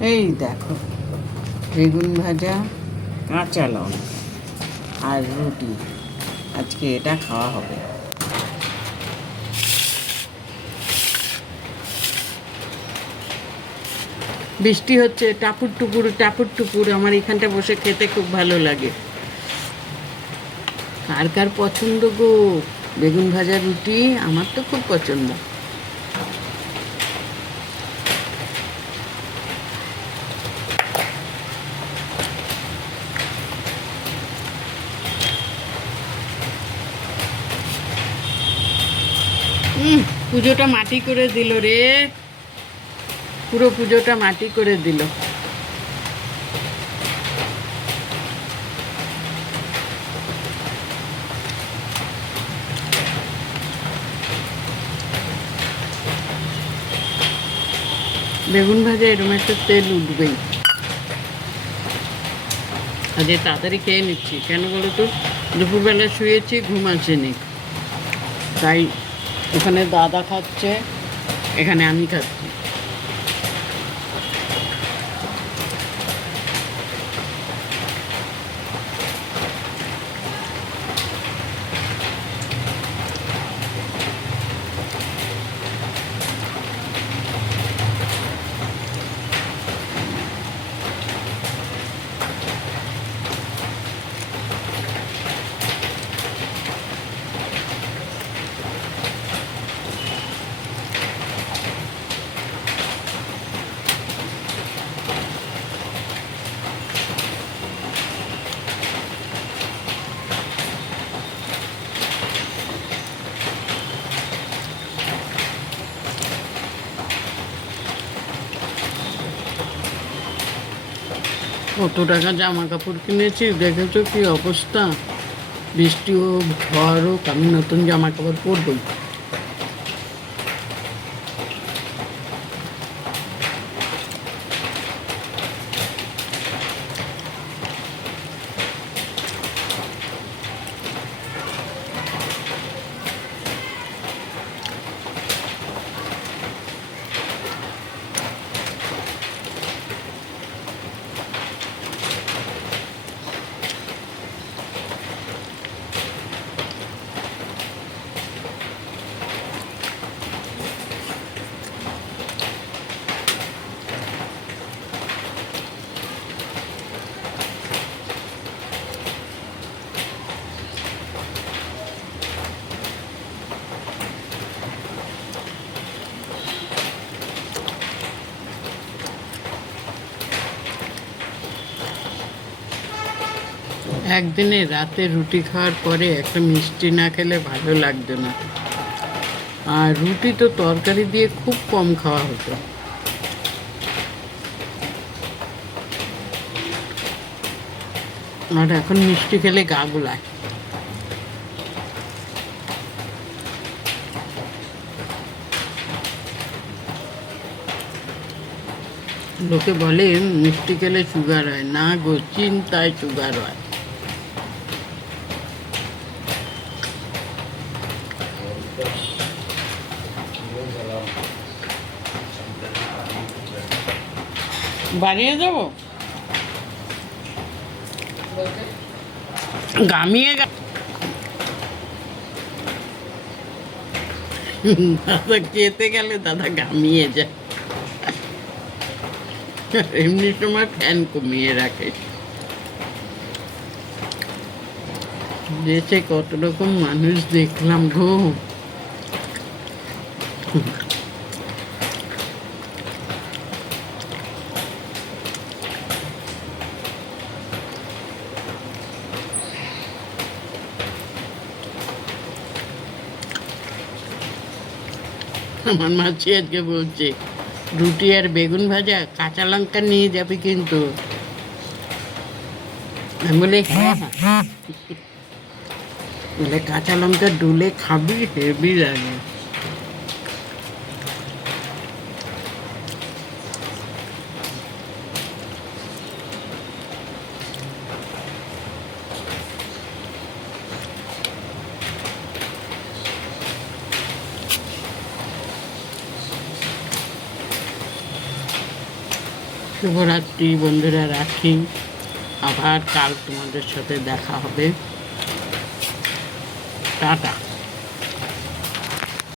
এই দেখো, বেগুন ভাজা, কাঁচা লঙ্কা আর রুটি। আজকে এটা খাওয়া হবে। বৃষ্টি হচ্ছে, টাপুর টুপুর টাপুর টুপুর। আমার এখানটা বসে খেতে খুব ভালো লাগে। কার কার পছন্দ গো? বেগুন ভাজা, রুটি, আমার তো খুব পছন্দ। পুজোটা মাটি করে দিল রে। পুরো পুজোটা মাটি করে দিল। বেগুন ভাজা এরকম একটা তেল উঠবেই। আজকে তাড়াতাড়ি খেয়ে নিচ্ছি। কেন বলো তো? দুপুরবেলা শুয়েছি, ঘুম আসেনি। তাই ওখানে দাদা খাচ্ছে এখানে আমি খাচ্ছি। কত টাকা জামা কাপড় কিনেছি, দেখেছ কি অবস্থা? বৃষ্টি হোক ঝড় হোক আমি নতুন জামা কাপড় পরবই একদিনে রাতে রুটি খাওয়ার পরে একটা মিষ্টি না খেলে ভালো লাগতো না। আর রুটি তো তরকারি দিয়ে খুব কম খাওয়া হতো। আর এখন মিষ্টি খেলে গা গুলায়। লোকে বলে, মিষ্টি খেলে সুগার হয়। না গো, চিন্তায় সুগার হয়। বানিয়ে দেবো? গামিয়ে দাদা খেতে গেলে দাদা গামিয়ে যায়। এমনি সময় ফ্যান কমিয়ে রাখে। দেশে কত রকম মানুষ দেখলাম গো। আমার মাছি আজকে বলছে, রুটি আর বেগুন ভাজা, কাঁচা লঙ্কা নিয়ে যাবে কিন্তু। আমি বলি হ্যাঁ হ্যাঁ। বলে, কাঁচা লঙ্কা ডুলে খাবি, হেভি লাগে। শুভরাত্রি বন্ধুরা রাখি। আবার কাল তোমাদের সাথে দেখা হবে। টাটা।